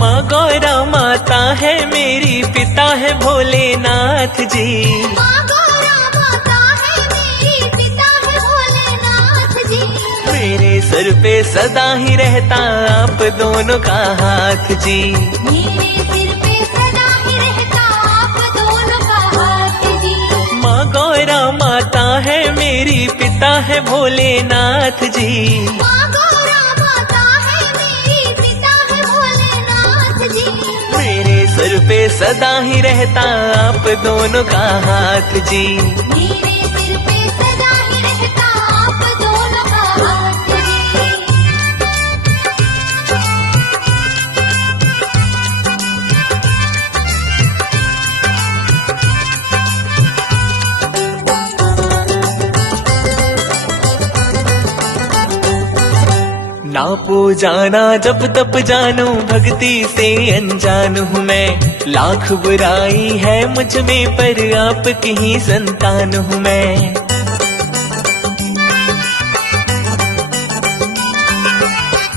माँ गौरा माता है मेरी, पिता है भोलेनाथ जी। माँ गौरा माता है मेरी, पिता है भोलेनाथ जी। मेरे सर पे सदा ही रहता आप दोनों का हाथ जी। मेरे सिर पे सदा ही रहता आप दोनों का हाथ जी। माँ गौरा माता है मेरी, पिता है भोलेनाथ जी। माँ गौरा माता है मेरी, पिता है भोलेनाथ जी। मेरे सर पे सदा ही रहता आप दोनों का हाथ जी। मेरे सिर पे सदा ही रहता आप दोनों का हाथ जी। ना पूजाना जब तप जानू, भक्ति से अनजान हूँ मैं। लाख बुराई है मुझ में पर आपकी ही संतान हूँ मैं।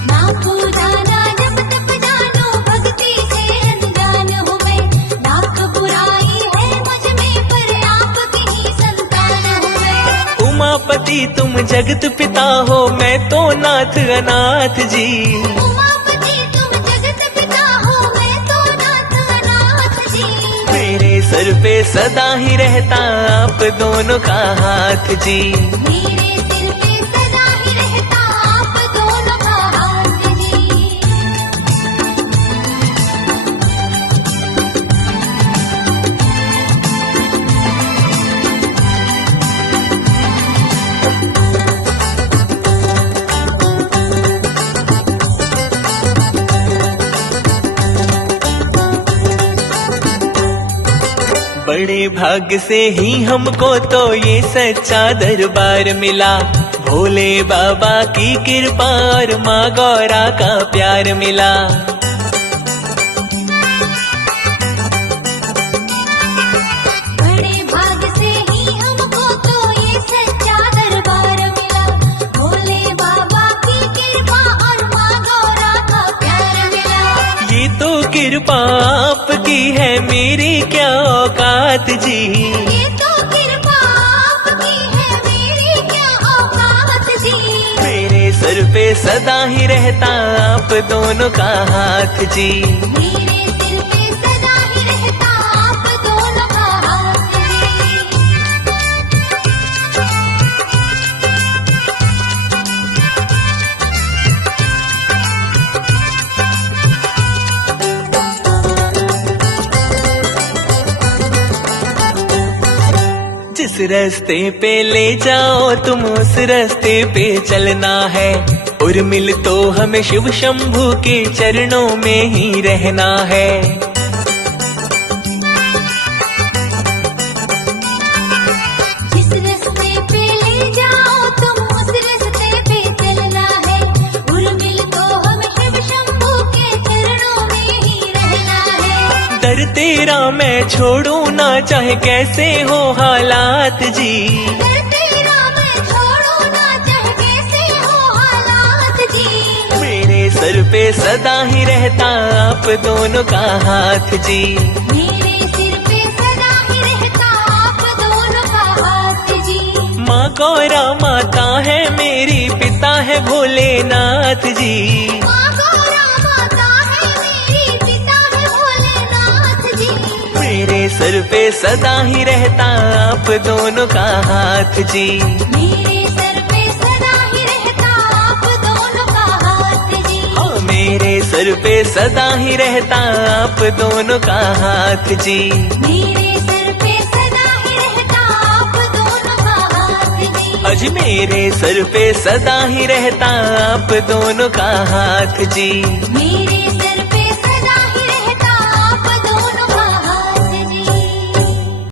ना पूजाना जब तप जानो, भक्ति से अनजान हूँ मैं। लाख बुराई है मुझ में पर आपकी ही संतान हूँ मैं। उमापति तुम जगत पिता हो, मैं तो नाथ अनाथ जी। उमापति तुम जगत पिता हो, मैं तो नाथ अनाथ जी। मेरे सर पे सदा ही रहता आप दोनों का हाथ जी। मेरे सिर पे सदा ही रहता आप दोनों का हाथ जी। बड़े भाग्य से ही हमको तो ये सच्चा दरबार मिला। भोले बाबा की कृपा और माँ गौरा का प्यार मिला। बड़े भाग से ही हमको तो ये सच्चा दरबार मिला। भोले बाबा की कृपा और माँ गौरा का प्यार मिला। ये तो कृपा आपकी है, मेरी क्या औकात जी। ये तो कृपा आपकी है, मेरी क्या औकात जी। मेरे सर पे सदा ही रहता आप दोनों का हाथ जी। मेरे सिर पे सदा ही रहता आप दोनों का हाथ जी। जिस रास्ते पे ले जाओ तुम उस रास्ते पे चलना है। उर्मिल तो हमें शिव शंभू के चरणों में ही रहना है। जिस रास्ते पे ले जाओ तुम उस रास्ते पे चलना है। उर्मिल तो हमें शिव शंभू के चरणों में ही रहना है। दर तेरा मैं छोड़ू ना, चाहे कैसे हो हालात जी। दर तेरा मैं छोड़ू ना, चाहे कैसे हो हालात जी। मेरे सर पे सदा ही रहता आप दोनों का हाथ जी। मेरे सिर पे सदा ही रहता आप दोनों का हाथ जी। माँ गौरा माता है मेरी, पिता है भोलेनाथ जी। माँ गौरा माता है मेरी, पिता है भोलेनाथ जी। मेरे सर पे सदा ही रहता आप दोनों का हाथ जी। मेरे सर पे सदा ही रहता आप दोनों का हाथ जी। हाँ, मेरे सर पे सदा ही रहता आप दोनों का हाथ जी। मेरे सर पे सदा ही रहता आप दोनों का हाथ जी। अज मेरे सर पे सदा ही रहता आप दोनों का हाथ जी। मेरे